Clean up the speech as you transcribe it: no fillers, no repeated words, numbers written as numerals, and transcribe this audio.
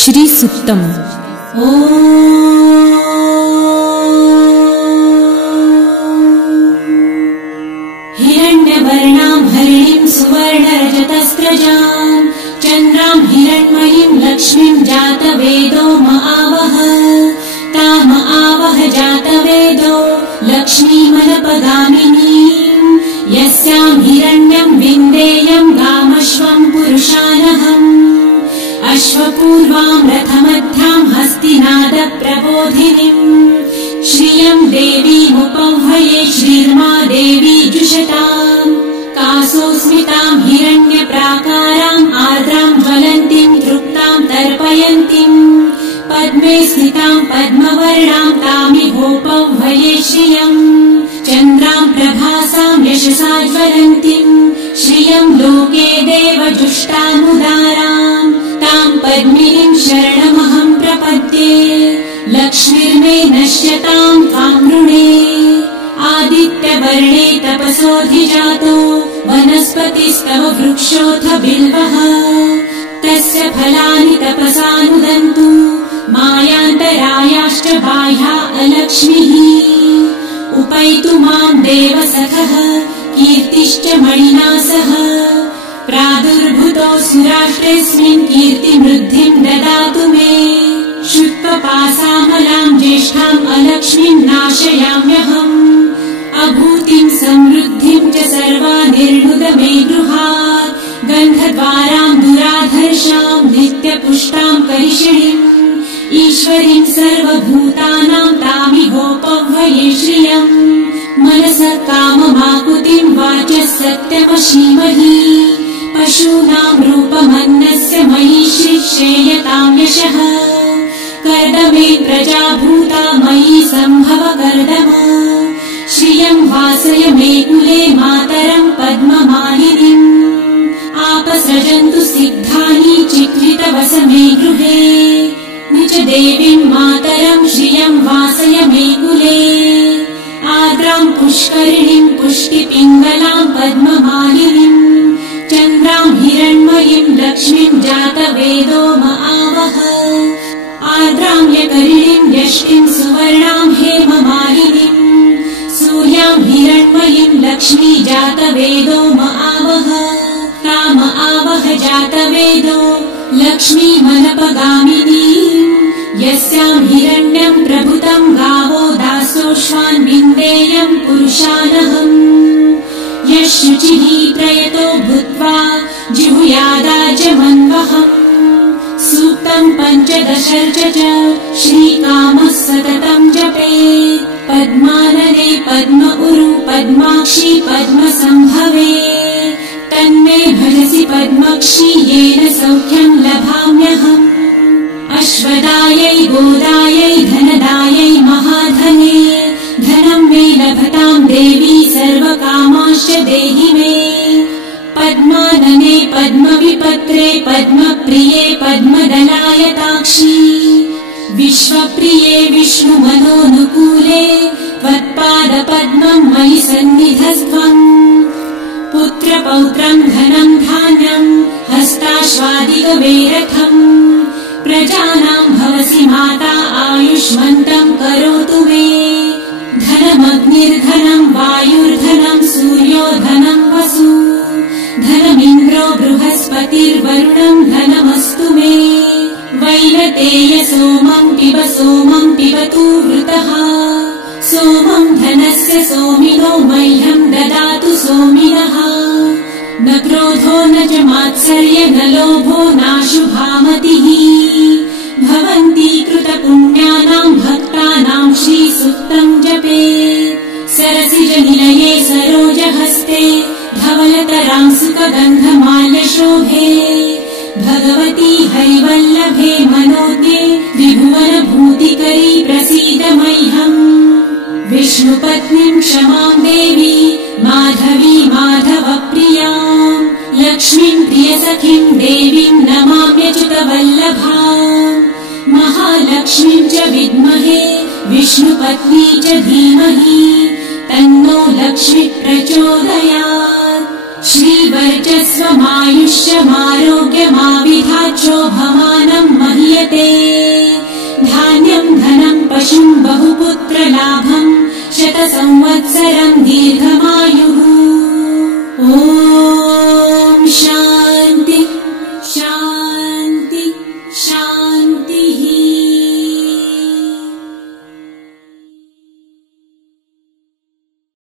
श्रीसूक्तम्। हिरण्यवर्णां हरिणीं सुवर्णरजतस्रजां चन्द्रां हिरण्मयीं लक्ष्मीं जातवेदो महावः ताम आवह जातवेदो लक्ष्मीमनपगामिनीं यस्यां हिरण्यं विन्देयं गामश्वं पुरुषानहम् अश्वपूर्वां रथमध्यां हस्तिनादप्रबोधिनीं श्रियं देवीमुपह्वये श्रीर्मा देवी जुषतां कासोस्मितां हिरण्यप्राकाराम् आर्द्रां ज्वलन्तीं तृप्तां तर्पयन्तीं पद्मे स्थितां पद्मवर्णां तामिहोपह्वये श्रियं चन्द्रां प्रभासां यशसा ज्वलन्तीं श्रियं लोके देवजुष्टामुदारां तां पद्मिनीं शरणमहं प्रपद्ये लक्ष्मीर्मे नश्यतां त्वां नृणे आदित्यवर्णे तपसोऽधिजातो वनस्पतिस्तव वृक्षोऽथ बिल्वः तस्य फलानि तपसानुदन्तु मायान्तरायाश्च बाह्या अलक्ष्मीः उपैतु मां देवसखः कीर्तिश्च मणिना सह प्रादुर्भूतोऽसुराष्ट्रेऽस्मिन् कीर्तिमृद्धिं ददातु मे शुत्वपासामलां ज्येष्ठाम् अलक्ष्मीं नाशयाम्यहम् अभूतिं समृद्धिं च सर्वानिर्णुद मे गृहात् गन्धद्वारां दुराधर्षां नित्यपुष्टां करिषिणीम् ईश्वरीं सर्वभूतानां तामिहोपह्वये श्रियम् मनसः काममाकुतिं वाचः सत्यमशीमहि पशूनां रूपमन्नस्य मयि श्रेयतां यशः कर्दमे प्रजाभूता मयि सम्भव कर्दम श्रियं वासय मे कुले मातरं पद्ममालिनीम् आपसृजन्तु सिग्धानि चिक्लितवस मे गृहे निज देवीं मातरं श्रियं वासय मे कुले आर्द्रां पुष्करिणीं पुष्टिपिङ्गलां पद्ममालिनीं चन्द्रां हिरण्मयीं लक्ष्मीं जातवेदो महावः आर्द्रां यकरिणीं यष्टिं सुवर्णां हेममालिनीं सूर्यां हिरण्मयीं लक्ष्मी जातवेदो महावः ताम आवह जातवेदो लक्ष्मीमनपगामिनीं यस्यां हिरण्यं प्रभुतं गावो दासोऽश्वान् विन्देयं पुरुषानहम् यः शुचिः प्रयतो भूत्वा जिहुयादाजमन्वहम् सूक्तं पञ्चदशर्च च श्रीकामः सततं जपेत् पद्मानने पद्म उरु पद्माक्षी पद्मसम्भवे तन्मे भजसि पद्मक्षी येन सौख्यं लभाम्यहम् अश्वदायै गोदायै धनदायै महाधने धनं मे लभतां देवी सर्वकामाश्च देहि मे पद्मानने पद्मविपत्रे पद्मप्रिये पद्मदलायताक्षी विश्वप्रिये विष्णुमनोनुकूले त्वत्पादपद्मं मयि सन्निधस्त्वम् पुत्रपौत्रं धनं धान्यं हस्ताश्वादिगवेरथम् प्रजानां भवसि माता आयुष्मन्तं करोतु मे धनमग्निर्धनं वायुर्धनं सूर्यो धनं वसु धनमिन्द्रो बृहस्पतिर्वरुणं धनमस्तु मे वैनतेय सोमं पिबतु वृतः सोमं धनस्य सोमिनो मह्यं ददातु सोमिनः न क्रोधो न च मात्सर्य न लोभो नाशुभामतिः भवन्ति कृतपुण्यानां भक्तानां श्रीसूक्तं जपेत् सरसिजनिलये सरोजहस्ते धवलतरां सुखगन्धमाल्यशोभे भगवती हरिवल्लभे मनोज्ञे त्रिभुवनभूतिकरी प्रसीद मह्यम् विष्णुपत्नीं क्षमां देवी माधवी माधवप्रियां लक्ष्मीं प्रियसखीं देवीं नमाम्यच्युतवल्लभाम् महालक्ष्मीं च विद्महे विष्णुपत्नी च धीमहि तन्नो लक्ष्मी प्रचोदयात्। श्रीवर्चस्वमायुष्यमारोग्यमाविधाचोभमानम् मह्यते धान्यम् धनम् पशुम् बहुपुत्रलाभम् शतसंवत्सरम् दीर्घमायुः। ॐ शान्ति शान्ति शान्तिः।